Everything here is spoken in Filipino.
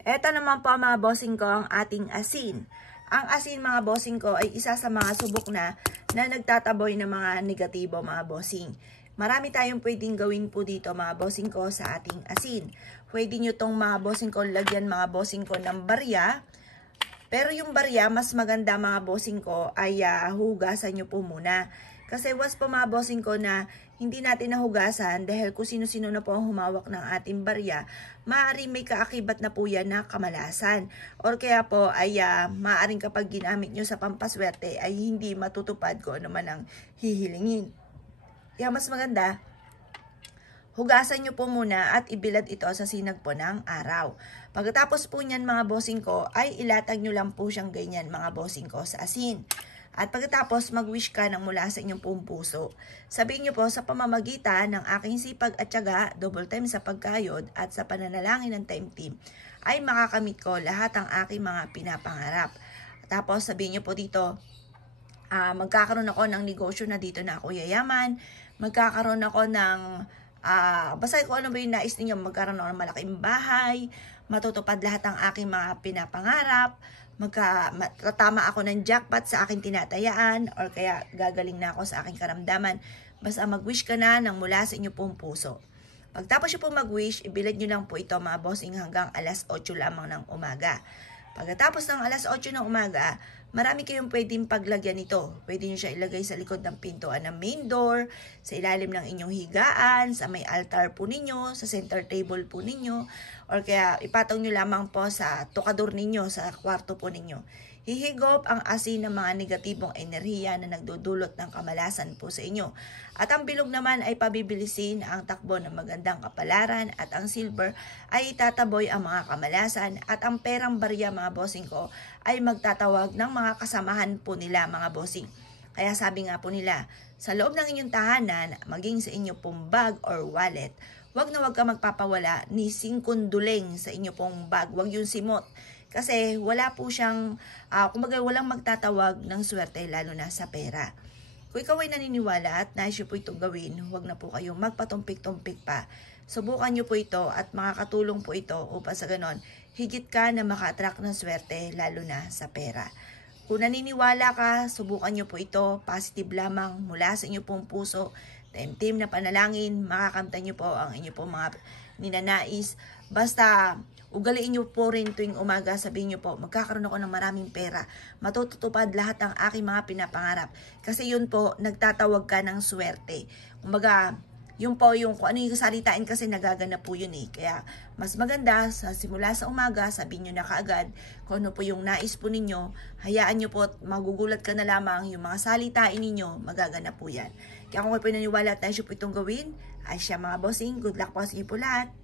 Eto naman po mga bossing ko ang ating asin. Ang asin mga bossing ko ay isa sa mga subok na nagtataboy ng mga negatibo mga bossing. Marami tayong pwedeng gawin po dito mga bossing ko sa ating asin. Pwede nyo tong mga bossing ko lagyan mga bossing ko ng barya. Pero yung barya mas maganda mga bossing ko ay hugasan nyo po muna. Kasi was po mga bossing ko na hindi natin nahugasan dahil kung sino-sino na po ang humawak ng ating barya, maaari may kaakibat na po yan na kamalasan. Or kaya po ay maaaring kapag ginamit nyo sa pampaswerte ay hindi matutupad ko ano man ang hihilingin. Kaya mas maganda, hugasan nyo po muna at ibilad ito sa sinag po ng araw. Pagkatapos po niyan mga bossing ko ay ilatag nyo lang po siyang ganyan mga bossing ko sa asin. At pagkatapos mag-wish ka ng mula sa inyong buong puso. Sabihin nyo po sa pamamagitan ng aking sipag at tiyaga, double time sa pagkayod at sa pananalangin ng time team ay makakamit ko lahat ang aking mga pinapangarap. Tapos sabihin nyo po dito, magkakaroon ako ng negosyo na dito na ako yayaman, magkakaroon ako ng basta kung ano ba yung nais ninyo, magkaroon ako ng malaking bahay, matutupad lahat ng aking mga pinapangarap, matatama ako ng jackpot sa aking tinatayaan, or kaya gagaling na ako sa aking karamdaman. Basta mag-wish ka na ng mula sa inyo pong puso. Pagtapos nyo po mag-wish, ibilad nyo lang po ito mga bossing hanggang alas 8 lamang ng umaga. Pagkatapos ng alas 8 ng umaga, marami kayong pwedeng paglagyan nito. Pwede nyo siya ilagay sa likod ng pintuan ng main door, sa ilalim ng inyong higaan, sa may altar po ninyo, sa center table po ninyo, or kaya ipatong nyo lamang po sa tukador ninyo, sa kwarto po ninyo. Hihigop ang asin ng mga negatibong enerhiya na nagdudulot ng kamalasan po sa inyo. At ang bilog naman ay pabibilisin ang takbo ng magandang kapalaran, at ang silver ay itataboy ang mga kamalasan, at ang perang barya mga bossing ko ay magtatawag ng mga kasamahan po nila mga bossing. Kaya sabi nga po nila, sa loob ng inyong tahanan, maging sa inyo pong bag or wallet, wag na wag ka magpapawala ni singkunduleng sa inyo pong bag, wag yung simot. Kasi wala po siyang, kumbaga walang magtatawag ng swerte lalo na sa pera. Kung ikaw ay naniniwala at nais nyo po itong gawin, huwag na po kayong magpatumpik-tumpik pa. Subukan nyo po ito at makakatulong po ito upang sa ganon, higit ka na maka-attract ng swerte lalo na sa pera. Kung naniniwala ka, subukan nyo po ito, positive lamang mula sa inyo pong puso. Team na panalangin, makakamtan nyo po ang inyo pong mga ninanais. Basta ugaliin nyo po rin tuwing umaga, sabihin nyo po, magkakaroon ako ng maraming pera. Matutupad lahat ng aking mga pinapangarap. Kasi yun po, nagtatawag ka ng swerte. Kumbaga, yun po yung kung ano yung salitain kasi nagaganap po yun eh. Kaya mas maganda sa simula sa umaga, sabihin nyo na kaagad kung ano po yung nais po ninyo. Hayaan nyo po, magugulat ka na lamang yung mga salitain ninyo, magaganap po yan. Kaya kung kayo po naniniwala at nais nyo po itong gawin, ay siya mga bossing, good luck po sa inyo po lahat.